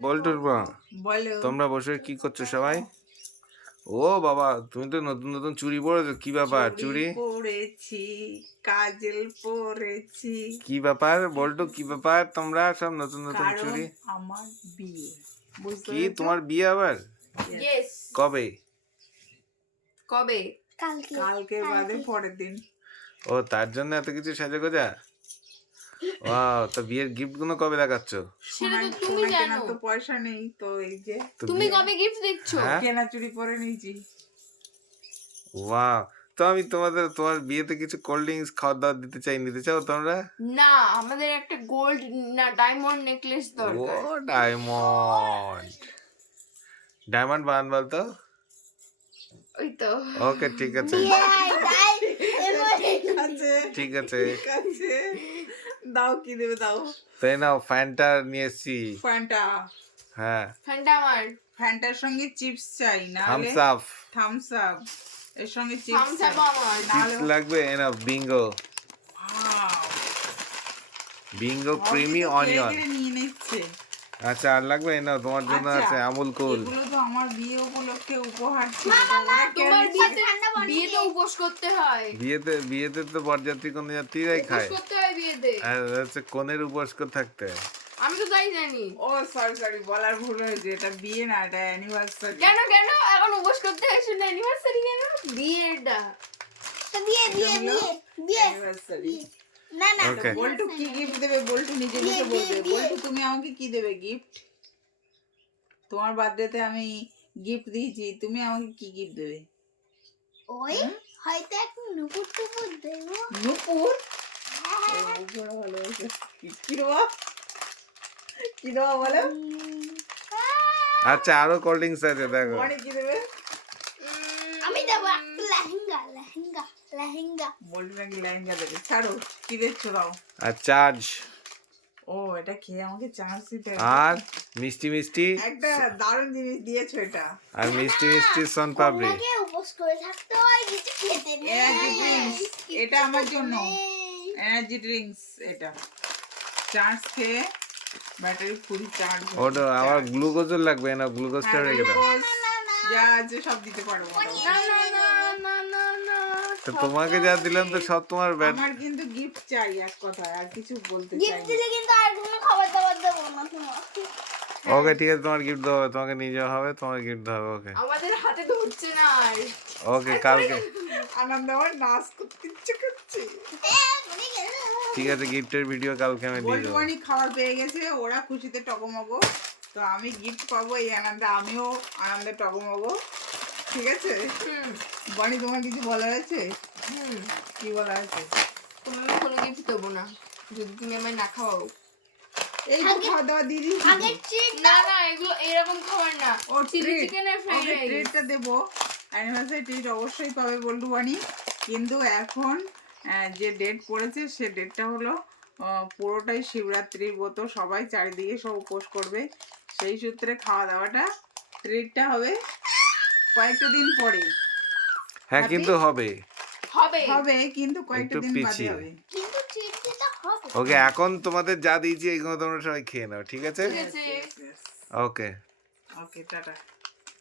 বল্টুর মা, বলো তোমরা বসে কি করছো সবাই? ও বাবা, তুমি তো নতুন নতুন চুড়ি পরেছো, কি ব্যাপার? চুড়ি পরেছি, কাজল পরেছি। কি ব্যাপার বল্টু, কি ব্যাপার? তোমরা সব নতুন নতুন কারণ চুড়ি। আমার বিয়ে, বুঝতে কি পেরেছো? তোমার বিয়ে আবার? ইয়েস। কবে? কবে? কালকে বাদে পরের দিন। ও, তার জন্য এত কিছু সাজগোজা। ওয়াও, তো বিয়ের গিফট গুলো কবে দেখাচ্ছ? সেটা তো তুমি সোনা কেনার জানো। তো পয়সা নেই, তো এই যে তো তুমি বিয়ে- কবে গিফট দিচ্ছ? হ্যাঁ? কেনা চুড়ি পরে নিয়েছি। ওয়াও, তো আমি তোমার বিয়েতে কিছু কোল্ড ড্রিঙ্কস খাওয়া দাওয়া দিতে চাই, নিতে চাও তোমরা? না, আমাদের একটা গোল্ড না ডায়মন্ড নেকলেস ও দরকার। ডায়মন্ড, ডায়মন্ড বানান বলতো। ওই তো। ওকে, ঠিক আছে ঠিক আছে। ঠিক আছে, দাও কি দেবে দাও। তাই নাও, ফ্যানটা নিয়ে এসছি। ফ্যান্টা, হ্যাঁ, ফ্যানটা আমার। ফ্যান্টার সঙ্গে চিপস চাই, না হলে থামস আপ। থামস আপ, এর সঙ্গে চিপস থামস আপ আমার। চিপস লাগবে, এনা বিঙ্গো, বিঙ্গো ক্রিমি অনিয়ন। নিয়ে নিচ্ছে। আচ্ছা, আর লাগবে? এনা তোমার জন্য আচ্ছা, আছে আমুল কুল। এগুলো তো আমার বিয়ে উপলক্ষে উপহার ছিল। তোমার বিয়েতে উপোস করতে হয়। বিয়েতে তো বরযাত্রী কোন যাত্রীরাই উপোস খায়, করতে হয় বিয়েতে। আর হচ্ছে কোনের উপোস করে থাকতে হয়। আমি তো তাই জানি। ও সরি বলার ভুল হয়েছে, এটা বিয়ে না, এটা অ্যানিভার্সারি। কেন এখন উপোস করতে হয়? শুনে অ্যানিভার্সারি কেন? বিয়েটা। অ্যানিভার্সারি। ওকে, বল্টু কি গিফট দেবে? বল্টু নিজে নিজে বলবে। বল্টু, তুমি আমাকে কি দেবে গিফট? তোমার বার্থডেতে আমি গিফট দিয়েছি, তুমি আমাকে কি গিফট দেবে? হয়তো একটা নুপুর টুপুর দেবো। নুপুর? ও, ভালো আছে। কি দেবো? কি দেবো বলো? আচ্ছা, আরো কোল্ড ড্রিঙ্কস আছে, দেখো। মানে কি দেবে? আমি দেবো একটা লেহেঙ্গা। বল্টু নাকি লেহেঙ্গা দেবে। ছাড়ো, কি দেখছো দাও। আর চার্জ, ও, এটা খেয়ে আমাকে চান্স দিতে হবে। আর মিষ্টি মিষ্টি, একটা দারুণ জিনিস দিয়েছো এটা। আর মিষ্টি মিষ্টি সোন পাপড়ি। ওনাকে উপোস করে থাকতে হয়, কিছু খেতে নেই। এনার্জি ড্রিঙ্কস, এটা আমার জন্য। এনার্জি ড্রিঙ্কস, এটা চার্জ খেয়ে ব্যাটারি ফুল চার্জ। ওটা আমার গ্লুকোজও লাগবে, না গ্লুকোজটা রেখে দাও। যা আছে সব দিতে পারবো। না। তো তোমাকে যা দিলাম তো সব তোমার আমার কিন্তু গিফট চাই, এক কথায় আর কিছু বলতে চাই গিফট না। দিলে কিন্তু আর কোনো খাবার দাবার দেবো না তোমাকে। ওকে, ঠিক আছে, তোমার গিফট দেওয়া হবে, তোমাকে নিয়ে যাওয়া হবে, তোমার গিফট দেওয়া হবে। ওকে আমাদের হাতে ধরছে না আর। ওকে, কালকে আনন্দ, আমার নাচ করতে ইচ্ছে করছে। ঠিক আছে, গিফটের ভিডিও কালকে আমি দিয়ে দেবো। বল্টুয়ানি খাবার পেয়ে গেছে, ওরা খুশিতে টকমগো। তো আমি গিফট পাবো এই আনন্দে, আমিও আনন্দে টকমগো। ঠিক আছে বানি, তোমার কিছু বলা হয়েছে? কি বলা হয়েছে? তোমাকে কোনো গিফট দেবো না যদি তুমি আমায় না খাওয়াও। এই তো খাওয়া দাওয়া দিয়ে দিয়েছি। আগে ট্রিট না এগুলো এরকম খাবার না। ও চিলি চিকেন আর ফ্রাইড রাইস। ট্রিটটা দেবো, অ্যানিভার্সারি ট্রিট অবশ্যই পাবে বল্টু বানি। কিন্তু এখন যে ডেট পড়েছে সে ডেটটা হলো পুরোটাই শিবরাত্রির মতো, সবাই চারিদিকে সব উপোস করবে। সেই সূত্রে খাওয়া দাওয়াটা ট্রিটটা হবে কয়েকটা দিন পরে। হ্যাঁ, কিন্তু হবে হবে কিন্তু কয়েকটা একটু দিন বাদে পিছিয়ে। হবে। কিন্তু ট্রিট দিতে হবে। ওকে, এখন তোমাদের যা দিয়েছি এগুলো তোমরা সবাই খেয়ে নাও, ঠিক আছে? ঠিক আছে। ওকে। ওকে, টাটা।